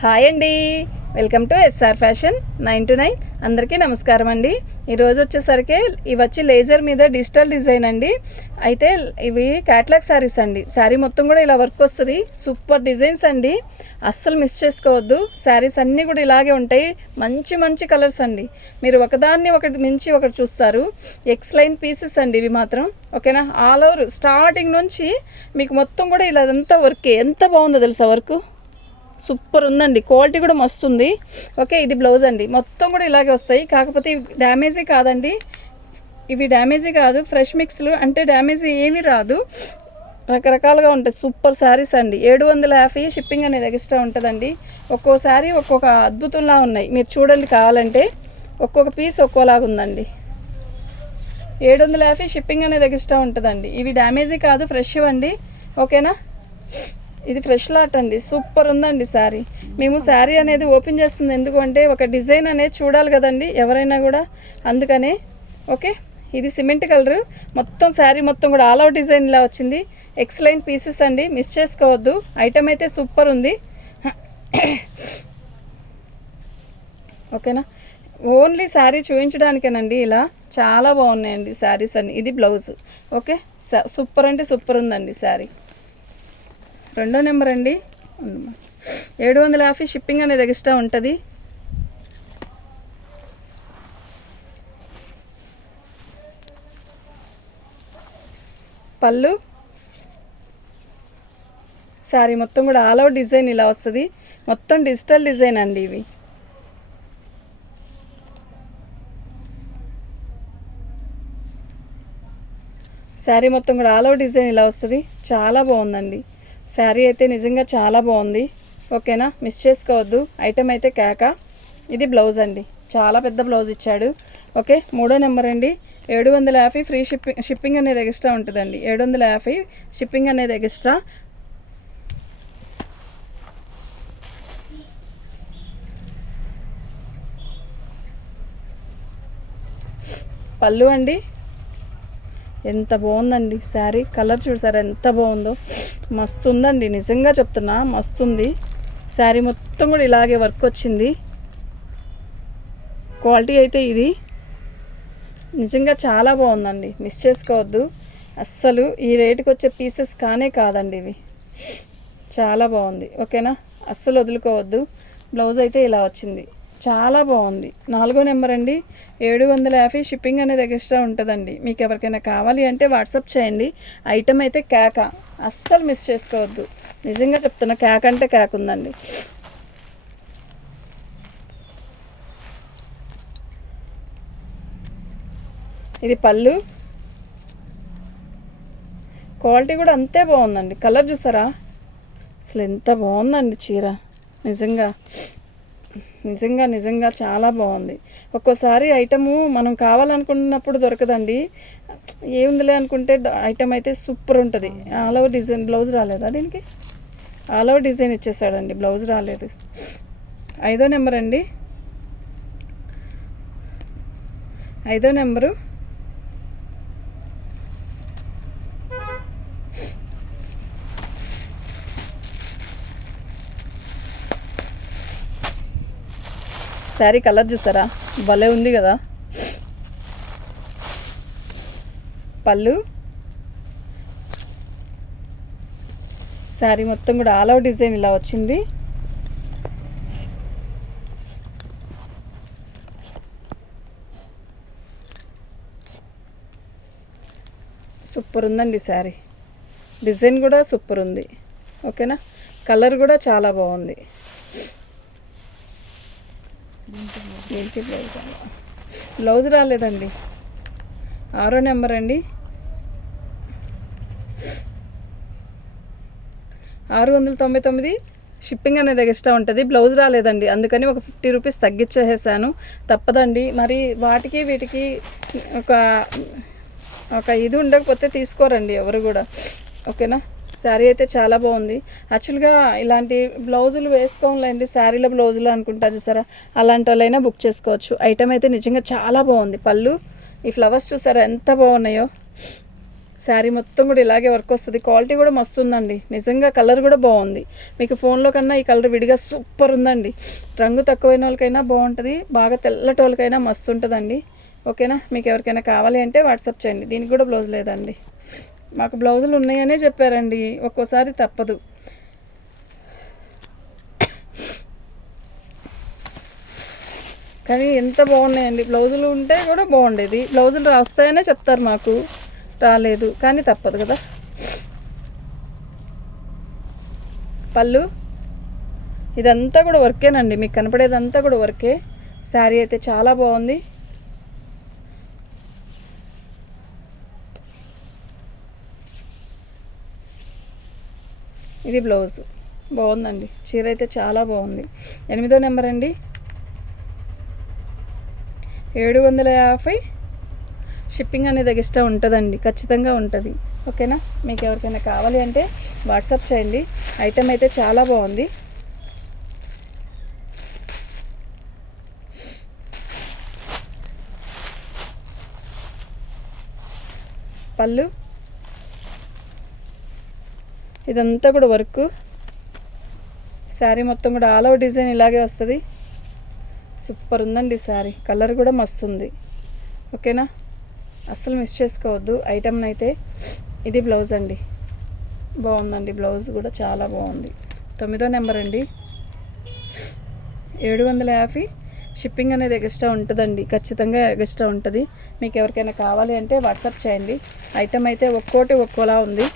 Hi అండి, welcome to SR fashion 9 to 9. అందరికీ నమస్కారం అండి. ఈరోజు వచ్చేసరికి ఇవి వచ్చి లేజర్ మీద డిజిటల్ డిజైన్ అండి. అయితే ఇవి క్యాట్లాగ్ శారీస్ అండి. శారీ మొత్తం కూడా ఇలా వర్క్ వస్తుంది. సూపర్ డిజైన్స్ అండి, అస్సలు మిస్ చేసుకోవద్దు. శారీస్ అన్నీ కూడా ఇలాగే ఉంటాయి. మంచి మంచి కలర్స్ అండి. మీరు ఒకదాన్ని ఒకటి మించి ఒకటి చూస్తారు. ఎక్స్ లైన్ పీసెస్ అండి ఇవి మాత్రం. ఓకేనా, ఆల్ ఓవర్ స్టార్టింగ్ నుంచి మీకు మొత్తం కూడా ఇలా అంతా వర్క్ ఎంత బాగుందో తెలుసా. వర్క్ సూపర్ ఉందండి, క్వాలిటీ కూడా మస్తు ఉంది. ఓకే, ఇది బ్లౌజ్ అండి. మొత్తం కూడా ఇలాగే వస్తాయి. కాకపోతే డ్యామేజీ కాదండి, ఇవి డ్యామేజీ కాదు, ఫ్రెష్ మిక్స్లు అంటే డ్యామేజీ ఏమీ రాదు. రకరకాలుగా ఉంటాయి. సూపర్ శారీస్ అండి. 750 షిప్పింగ్ అనేది ఎక్స్ట్రా ఉంటుందండి. ఒక్కోసారి ఒక్కొక్క అద్భుతంలా ఉన్నాయి. మీరు చూడండి, కావాలంటే ఒక్కొక్క పీస్ ఒక్కోలాగా ఉందండి. 750 షిప్పింగ్ అనేది ఎక్స్ట్రా ఉంటుందండి. ఇవి డ్యామేజీ కాదు, ఫ్రెష్ అండి. ఓకేనా, ఇది ఫ్రెష్ లాట్ అండి. సూపర్ ఉందండి శారీ. మేము శారీ అనేది ఓపెన్ చేస్తుంది ఎందుకంటే ఒక డిజైన్ అనేది చూడాలి కదండి ఎవరైనా కూడా, అందుకనే. ఓకే, ఇది సిమెంట్ కలర్. మొత్తం శారీ మొత్తం కూడా ఆల్ అవుట్ డిజైన్ ఇలా వచ్చింది. ఎక్సలెంట్ పీసెస్ అండి, మిస్ చేసుకోవద్దు. ఐటమ్ అయితే సూపర్ ఉంది. ఓకేనా, ఓన్లీ శారీ చూపించడానికేనండి. ఇలా చాలా బాగున్నాయండి శారీస్ అన్ని. ఇది బ్లౌజ్. ఓకే, సూపర్ అంటే సూపర్ ఉందండి శారీ. 2వ నెంబర్ అండి. 750 షిప్పింగ్ అనేది ఎక్స్ట్రా ఉంటుంది. పళ్ళు శారీ మొత్తం కూడా ఆల్ అవుట్ డిజైన్ ఇలా వస్తుంది. మొత్తం డిజిటల్ డిజైన్ అండి ఇవి. శారీ మొత్తం కూడా ఆల్ అవుట్ డిజైన్ ఇలా వస్తుంది. చాలా బాగుందండి శారీ అయితే, నిజంగా చాలా బాగుంది. ఓకేనా, మిస్ చేసుకోవద్దు. ఐటమ్ అయితే కేక. ఇది బ్లౌజ్ అండి, చాలా పెద్ద బ్లౌజ్ ఇచ్చాడు. ఓకే, 3వ నెంబర్ అండి. 750 ఫ్రీ షిప్పింగ్ అనేది ఎక్స్ట్రా ఉంటుందండి. 750 షిప్పింగ్ అనేది ఎక్స్ట్రా. పళ్ళు అండి, ఎంత బాగుందండి శారీ. కలర్ చూసారా ఎంత బాగుందో, మస్తు ఉందండి. నిజంగా చెప్తున్నా, మస్తు ఉంది శారీ. మొత్తం కూడా ఇలాగే వర్క్ వచ్చింది. క్వాలిటీ అయితే ఇది నిజంగా చాలా బాగుందండి, మిస్ చేసుకోవద్దు అస్సలు. ఈ రేటుకి వచ్చే పీసెస్ కాదండి ఇవి. చాలా బాగుంది. ఓకేనా, అస్సలు వదులుకోవద్దు. బ్లౌజ్ అయితే ఇలా వచ్చింది, చాలా బాగుంది. 4వ నెంబర్ అండి. 750 షిప్పింగ్ అనేది ఎక్స్ట్రా ఉంటుందండి. మీకు ఎవరికైనా కావాలి అంటే వాట్సాప్ చేయండి. ఐటమ్ అయితే కేక, అస్సలు మిస్ చేసుకోవద్దు. నిజంగా చెప్తున్నా, కేక అంటే కేక ఉందండి. ఇది పళ్ళు. క్వాలిటీ కూడా అంతే బాగుందండి. కలర్ చూసారా, అసలు ఎంత బాగుందండి చీర. నిజంగా నిజంగా నిజంగా చాలా బాగుంది. ఒక్కోసారి ఐటము మనం కావాలనుకున్నప్పుడు దొరకదండి. ఏముందిలే అనుకుంటే ఐటమ్ అయితే సూపర్ ఉంటుంది. All over design. బ్లౌజ్ రాలేదా దీనికి? ఆల్ ఓవర్ డిజైన్ ఇచ్చేసాడండి, బ్లౌజ్ రాలేదు. 5వ నెంబర్ అండి. 5వ నెంబరు. శారీ కలర్ చూసారా, భలే ఉంది కదా. పళ్ళు శారీ మొత్తం కూడా ఆల్ అవుట్ డిజైన్ ఇలా వచ్చింది. సూపర్ ఉందండి శారీ. డిజైన్ కూడా సూపర్ ఉంది. ఓకేనా, కలర్ కూడా చాలా బాగుంది. బ్లౌజ్ రాలేదండి. 6వ నెంబర్ అండి. 699 షిప్పింగ్ అనేది ఎక్స్ట్రా ఉంటుంది. బ్లౌజ్ రాలేదండి, అందుకని ఒక 50 రూపీస్ తగ్గించేసాను. తప్పదండి. మరి వాటికి వీటికి ఒక ఇది ఉండకపోతే తీసుకోరండి ఎవరు కూడా. ఓకేనా, శారీ అయితే చాలా బాగుంది. యాక్చువల్గా ఇలాంటి బ్లౌజులు వేసుకోవాలండి, శారీల బ్లౌజులు అనుకుంటా చూసారా, అలాంటి వాళ్ళైనా బుక్ చేసుకోవచ్చు. ఐటమ్ అయితే నిజంగా చాలా బాగుంది. పళ్ళు, ఈ ఫ్లవర్స్ చూసారా ఎంత బాగున్నాయో. శారీ మొత్తం కూడా ఇలాగే వర్క్ వస్తుంది. క్వాలిటీ కూడా మస్తు ఉందండి, నిజంగా కలర్ కూడా బాగుంది. మీకు ఫోన్లో కన్నా ఈ కలర్ విడిగా సూపర్ ఉందండి. రంగు తక్కువైన వాళ్ళకైనా బాగుంటుంది, బాగా తెల్లటి వాళ్ళకైనా మస్తు ఉంటుందండి. ఓకేనా, మీకు ఎవరికైనా కావాలి అంటే వాట్సాప్ చేయండి. దీనికి కూడా బ్లౌజ్ లేదండి, మాకు బ్లౌజులు ఉన్నాయనే చెప్పారండి, ఒక్కోసారి తప్పదు. కానీ ఎంత బాగున్నాయండి, బ్లౌజులు ఉంటే కూడా బాగుండేది. బ్లౌజులు రాస్తాయనే చెప్తారు, మాకు రాలేదు కానీ తప్పదు కదా. పళ్ళు ఇదంతా కూడా వర్కేనండి, మీకు కనపడేదంతా కూడా వర్కే. శారీ అయితే చాలా బాగుంది. ఇది బ్లౌజ్ బాగుందండి, చీర అయితే చాలా బాగుంది. 8వ నెంబర్ అండి, 750. షిప్పింగ్ అనేది ఎక్స్ట్రా ఉంటుందండి, ఖచ్చితంగా ఉంటుంది. ఓకేనా, మీకు ఎవరికైనా కావాలి అంటే వాట్సాప్ చేయండి. ఐటెం అయితే చాలా బాగుంది. పళ్ళు ఇదంతా కూడా వర్క్. శారీ మొత్తం కూడా ఆల్ ఓవర్ డిజైన్ ఇలాగే వస్తుంది. సూపర్ ఉందండి శారీ, కలర్ కూడా మస్తు ఉంది. ఓకేనా, అస్సలు మిస్ చేసుకోవద్దు ఐటమ్ని అయితే. ఇది బ్లౌజ్ అండి, బాగుందండి, బ్లౌజ్ కూడా చాలా బాగుంది. 9వ నెంబర్ అండి, 750. షిప్పింగ్ అనేది ఎక్స్ట్రా ఉంటుందండి, ఖచ్చితంగా ఎక్స్ట్రా ఉంటుంది. మీకు ఎవరికైనా కావాలి అంటే వాట్సాప్ చేయండి. ఐటమ్ అయితే ఒక్కోటి ఒక్కోలా ఉంది.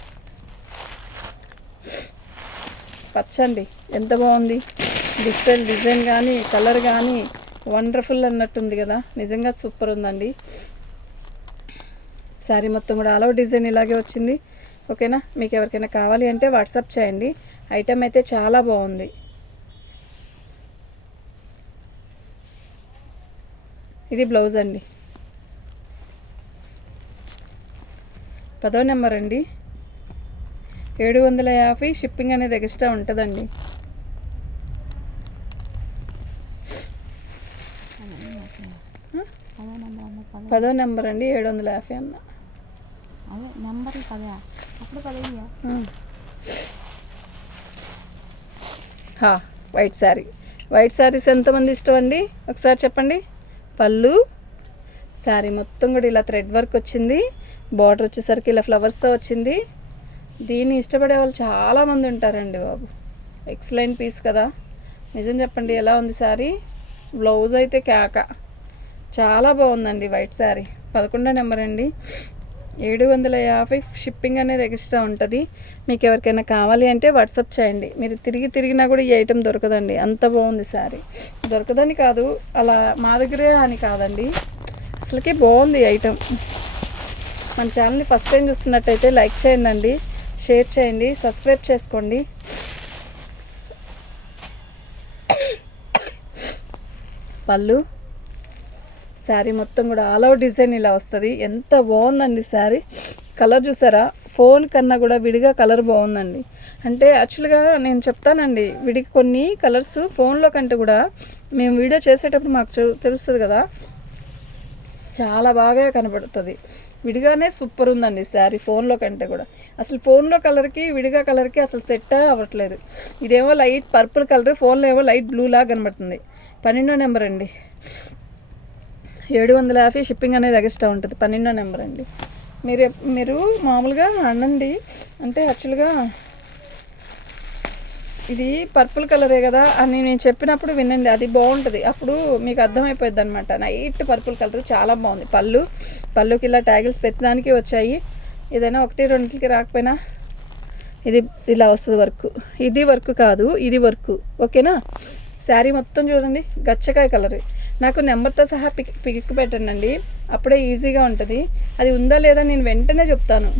పచ్చండి ఎంత బాగుంది, డిజిటల్ డిజైన్ కానీ కలర్ కానీ వండర్ఫుల్ అన్నట్టుంది కదా, నిజంగా సూపర్ ఉందండి. శారీ మొత్తం కూడా ఆల్ ఓవర్ డిజైన్ ఇలాగే వచ్చింది. ఓకేనా, మీకు ఎవరికైనా కావాలి అంటే వాట్సాప్ చేయండి. ఐటమ్ అయితే చాలా బాగుంది. ఇది బ్లౌజ్ అండి. 10వ నెంబర్ అండి, 750. షిప్పింగ్ అనేది ఎక్స్ట్రా ఉంటుందండి. పదో నెంబర్ అండి, 750 అన్న వైట్ శారీ. వైట్ శారీస్ ఎంతమంది ఇష్టం అండి, ఒకసారి చెప్పండి. పళ్ళు శారీ మొత్తం కూడా ఇలా థ్రెడ్ వర్క్ వచ్చింది, బార్డర్ వచ్చేసరికి ఇలా ఫ్లవర్స్తో వచ్చింది. దీన్ని ఇష్టపడే వాళ్ళు చాలామంది ఉంటారండి బాబు. ఎక్సలెంట్ పీస్ కదా, నిజం చెప్పండి ఎలా ఉంది శారీ. బ్లౌజ్ అయితే కేక, చాలా బాగుందండి వైట్ శారీ. 11వ నెంబర్ అండి, 750. షిప్పింగ్ అనేది ఎక్స్ట్రా ఉంటుంది. మీకు ఎవరికైనా కావాలి అంటే వాట్సాప్ చేయండి. మీరు తిరిగినా కూడా ఈ ఐటెం దొరకదండి, అంత బాగుంది శారీ. దొరకదని కాదు, అలా మా దగ్గరే అని కాదండి, అసలుకి బాగుంది ఐటెం. మన ఛానల్ని ఫస్ట్ టైం చూస్తున్నట్టయితే లైక్ చేయండి, షేర్ చేయండి, సబ్స్క్రైబ్ చేసుకోండి. పళ్ళు శారీ మొత్తం కూడా ఆల్ ఓవర్ డిజైన్ ఇలా వస్తుంది. ఎంత బాగుందండి శారీ, కలర్ చూసారా, ఫోన్ కన్నా కూడా విడిగా కలర్ బాగుందండి. అంటే యాక్చువల్గా నేను చెప్తానండి, విడిగా కొన్ని కలర్స్ ఫోన్లో కంటే కూడా మేము వీడియో చేసేటప్పుడు మాకు తెలుస్తుంది కదా, చాలా బాగా కనబడుతుంది. విడిగానే సూపర్ ఉందండి శారీ, ఫోన్లో కంటే కూడా. అసలు ఫోన్లో కలర్కి విడిగా కలర్కి అసలు సెట్ అవ్వట్లేదు. ఇదేమో లైట్ పర్పుల్ కలర్, ఫోన్లో ఏమో లైట్ బ్లూ లాగా కనబడుతుంది. 12వ నెంబర్ అండి, 750. షిప్పింగ్ అనేది ఎక్స్ట్రా ఉంటుంది. 12వ నెంబర్ అండి. మీరు మామూలుగా అనండి, అంటే యాక్చువల్గా ఇది పర్పుల్ కలరే కదా అని నేను చెప్పినప్పుడు వినండి, అది బాగుంటుంది, అప్పుడు మీకు అర్థమైపోద్ది అనమాట. నైట్ పర్పుల్ కలర్ చాలా బాగుంది. పళ్ళుకి ఇలా ట్యాగిల్స్ పెట్టడానికి వచ్చాయి. ఏదైనా 1-2కి రాకపోయినా ఇది ఇలా వస్తుంది వర్క్. ఇది వర్క్ కాదు, ఇది వర్క్. ఓకేనా, శారీ మొత్తం చూడండి గచ్చకాయ కలర్. నాకు నెంబర్తో సహా పిక్ పెట్టండి, అప్పుడే ఈజీగా ఉంటుంది. అది ఉందా లేదా నేను వెంటనే చెప్తాను,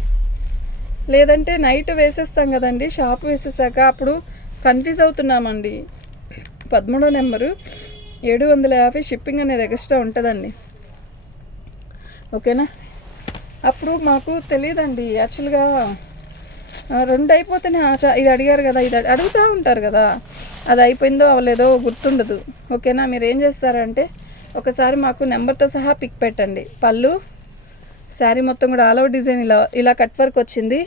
లేదంటే నైట్ వేసేస్తాం కదండి, షాప్ వేసేసాక అప్పుడు కన్ఫ్యూజ్ అవుతున్నామండి. 13వ నెంబరు, 750. షిప్పింగ్ అనేది ఎక్స్ట్రా ఉంటుందండి. ఓకేనా, అప్పుడు మాకు తెలియదండి యాక్చువల్గా. 2 అయిపోతేనే ఇది అడిగారు కదా, ఇది అడుగుతూ ఉంటారు కదా, అది అయిపోయిందో అవ్వలేదో గుర్తుండదు. ఓకేనా, మీరు ఏం చేస్తారంటే ఒకసారి మాకు నెంబర్తో సహా పిక్ పెట్టండి. పళ్ళు శారీ మొత్తం కూడా ఆల్ ఓవర్ డిజైన్ ఇలా ఇలా కట్ వర్క్ వచ్చింది.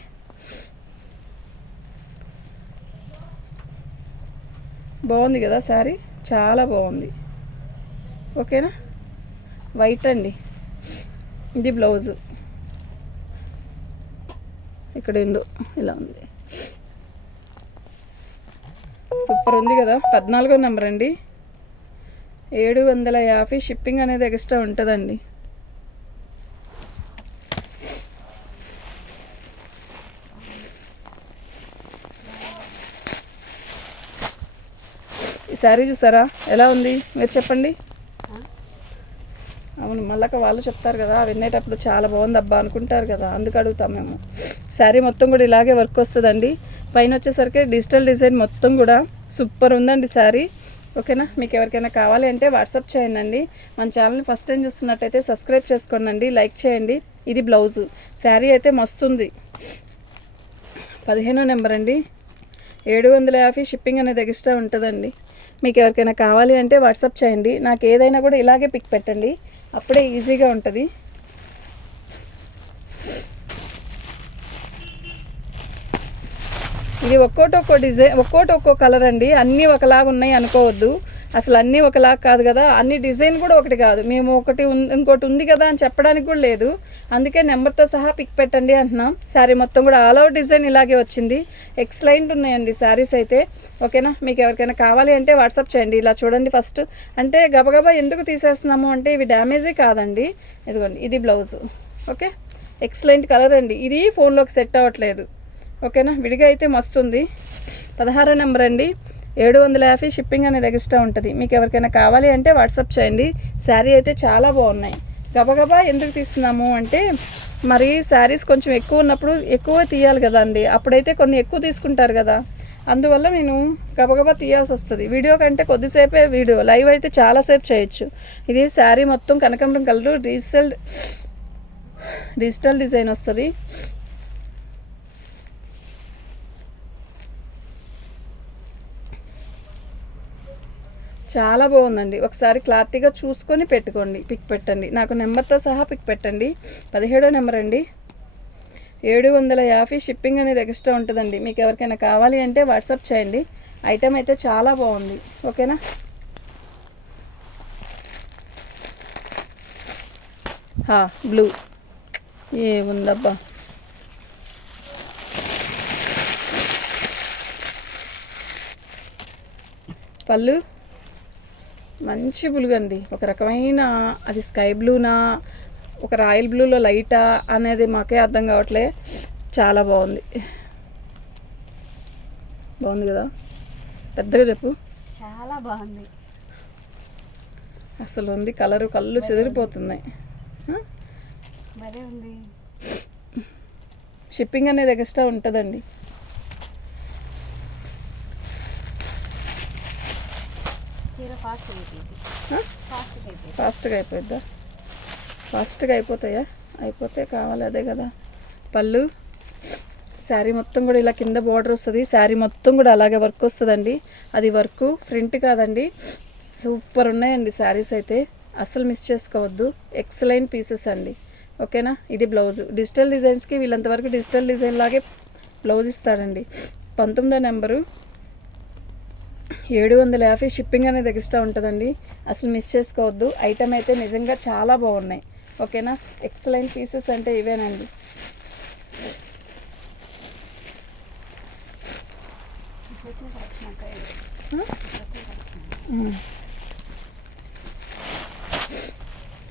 బాగుంది కదా శారీ, చాలా బాగుంది. ఓకేనా, వైట్ అండి. ఇది బ్లౌజు, ఇక్కడ ఏందో ఇలా ఉంది. సూపర్ ఉంది కదా. 14వ నెంబర్ అండి. 750 షిప్పింగ్ అనేది ఎక్స్ట్రా ఉంటుందండి. ఈ శారీ చూసారా ఎలా ఉంది, మీరు చెప్పండి. అవును, మళ్ళీ వాళ్ళు చెప్తారు కదా, వినేటప్పుడు చాలా బాగుంది అబ్బా అనుకుంటారు కదా, అందుకు అడుగుతాం మేము. శారీ మొత్తం కూడా ఇలాగే వర్క్ వస్తుందండి. పైన వచ్చేసరికి డిజిటల్ డిజైన్ మొత్తం కూడా సూపర్ ఉందండి శారీ. ఓకేనా, మీకు ఎవరికైనా కావాలి అంటే వాట్సాప్ చేయండి. మన ఛానల్ని ఫస్ట్ టైం చూస్తున్నట్టయితే సబ్స్క్రైబ్ చేసుకోండి, లైక్ చేయండి. ఇది బ్లౌజు. శారీ అయితే మస్తుంది. 15వ నెంబర్ అండి. 750 షిప్పింగ్ అనేది ఎక్స్ట్రా ఉంటుందండి. మీకు ఎవరికైనా కావాలి అంటే వాట్సాప్ చేయండి. నాకు ఏదైనా కూడా ఇలాగే పిక్ పెట్టండి, అప్పుడే ఈజీగా ఉంటుంది. ఇది ఒక్కో డిజైన్, ఒక్కో కలర్ అండి. అన్నీ ఒకలాగా ఉన్నాయి అనుకోవద్దు, అసలు అన్నీ ఒకలాగా కాదు కదా. అన్ని డిజైన్ కూడా ఒకటి కాదు. మేము ఇంకోటి ఉంది కదా అని చెప్పడానికి కూడా లేదు, అందుకే నెంబర్తో సహా పిక్ పెట్టండి అంటున్నాం. శారీ మొత్తం కూడా ఆల్ ఓవర్ డిజైన్ ఇలాగే వచ్చింది. ఎక్సలెంట్ ఉన్నాయండి శారీస్ అయితే. ఓకేనా, మీకు ఎవరికైనా కావాలి అంటే వాట్సాప్ చేయండి. ఇలా చూడండి ఫస్ట్. అంటే గబగబా ఎందుకు తీసేస్తున్నాము అంటే ఇవి డ్యామేజీ కాదండి. ఇదిగోండి, ఇది బ్లౌజు. ఓకే, ఎక్సలెంట్ కలర్ అండి. ఇది ఫోన్లోకి సెట్ అవ్వట్లేదు. ఓకేనా, విడిగా అయితే మస్తుంది. 16వ నెంబర్ అండి. 750 షిప్పింగ్ అనేది ఎక్స్ట్రా ఉంటుంది. మీకు ఎవరికైనా కావాలి అంటే వాట్సాప్ చేయండి. శారీ అయితే చాలా బాగున్నాయి. గబగబా ఎందుకు తీస్తున్నాము అంటే మరి శారీస్ కొంచెం ఎక్కువ ఉన్నప్పుడు ఎక్కువ తీయాలి కదా అండి, అప్పుడైతే కొన్ని ఎక్కువ తీసుకుంటారు కదా, అందువల్ల నేను గబగబా తీయాల్సి వస్తుంది. వీడియో కంటే కొద్దిసేపే వీడియో, లైవ్ అయితే చాలాసేపు చేయొచ్చు. ఇది శారీ మొత్తం కనకాంబరం కలరు, డిజిటల్ డిజైన్ వస్తుంది. చాలా బాగుందండి. ఒకసారి క్లారిటీగా చూసుకొని పెట్టుకోండి, పిక్ పెట్టండి. నాకు నెంబర్తో సహా పిక్ పెట్టండి. 17వ నెంబర్ అండి. 750 షిప్పింగ్ అనేది ఎక్స్ట్రా ఉంటుందండి. మీకు ఎవరికైనా కావాలి అంటే వాట్సాప్ చేయండి. ఐటెం అయితే చాలా బాగుంది. ఓకేనా, బ్లూ ఏముందబ్బా, పళ్ళు మంచి బులుగండి. ఒక రకమైన అది స్కై బ్లూనా ఒక రాయల్ బ్లూలో లైటా అనేది మాకే అర్థం కావట్లే. చాలా బాగుంది. బాగుంది కదా, పెద్దగా చెప్పు. చాలా బాగుంది అసలు ఉంది. కలరు కళ్ళు చెదిరిపోతున్నాయి. ఉంది. షిప్పింగ్ అనేది ఎక్స్ట్రా ఉంటుందండి. ఫాస్ట్గా అయిపోద్దా? ఫాస్ట్గా అయిపోతాయా? అయిపోతే కావాలి, అదే కదా. పళ్ళు, శారీ మొత్తం కూడా ఇలా కింద బార్డర్ వస్తుంది. శారీ మొత్తం కూడా అలాగే వర్క్ వస్తుందండి. అది వర్క్ ప్రింట్ కాదండి. సూపర్ ఉన్నాయండి శారీస్ అయితే, అస్సలు మిస్ చేసుకోవద్దు. ఎక్సలెంట్ పీసెస్ అండి. ఓకేనా, ఇది బ్లౌజ్. డిజిటల్ డిజైన్స్కి వీళ్ళంతవరకు డిజిటల్ డిజైన్ లాగే బ్లౌజ్ ఇస్తాడండి. 19వ నెంబరు. 750 షిప్పింగ్ అనేది ఎక్స్ట్రా ఉంటుందండి. అసలు మిస్ చేసుకోవద్దు. ఐటమ్ అయితే నిజంగా చాలా బాగున్నాయి. ఓకేనా, ఎక్సలెంట్ పీసెస్ అంటే ఇవేనండి.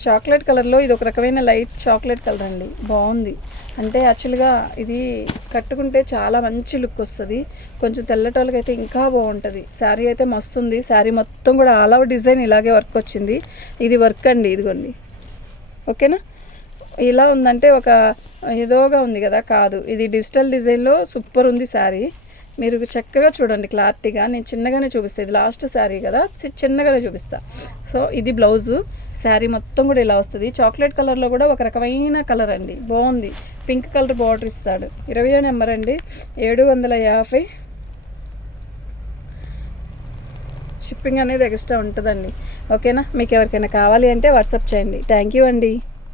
చాక్లెట్ కలర్లో ఇది ఒక రకమైన లైట్ చాక్లెట్ కలర్ అండి. బాగుంది. అంటే యాక్చువల్గా ఇది కట్టుకుంటే చాలా మంచి లుక్ వస్తుంది. కొంచెం తెల్లటోళ్ళకి అయితే ఇంకా బాగుంటుంది. శారీ అయితే మస్తుంది. శారీ మొత్తం కూడా ఆల్ ఓవర్ డిజైన్ ఇలాగే వర్క్ వచ్చింది. ఇది వర్క్ అండి, ఇదిగోండి. ఓకేనా, ఇలా ఉందంటే ఒక ఏదోగా ఉంది కదా, కాదు. ఇది డిజిటల్ డిజైన్లో సూపర్ ఉంది శారీ. మీరు చక్కగా చూడండి క్లారిటీగా. నేను చిన్నగానే చూపిస్తాను, ఇది లాస్ట్ శారీ కదా, చిన్నగానే చూపిస్తా. సో ఇది బ్లౌజు. శారీ మొత్తం కూడా ఇలా వస్తుంది. చాక్లెట్ కలర్లో కూడా ఒక రకమైన కలర్ అండి, బాగుంది. పింక్ కలర్ బార్డర్ ఇస్తాడు. 20వ నెంబర్ అండి. 750 షిప్పింగ్ అనేది ఎక్స్ట్రా ఉంటుందండి. ఓకేనా, మీకు ఎవరికైనా కావాలి అంటే వాట్సాప్ చేయండి. థ్యాంక్ యూ అండి.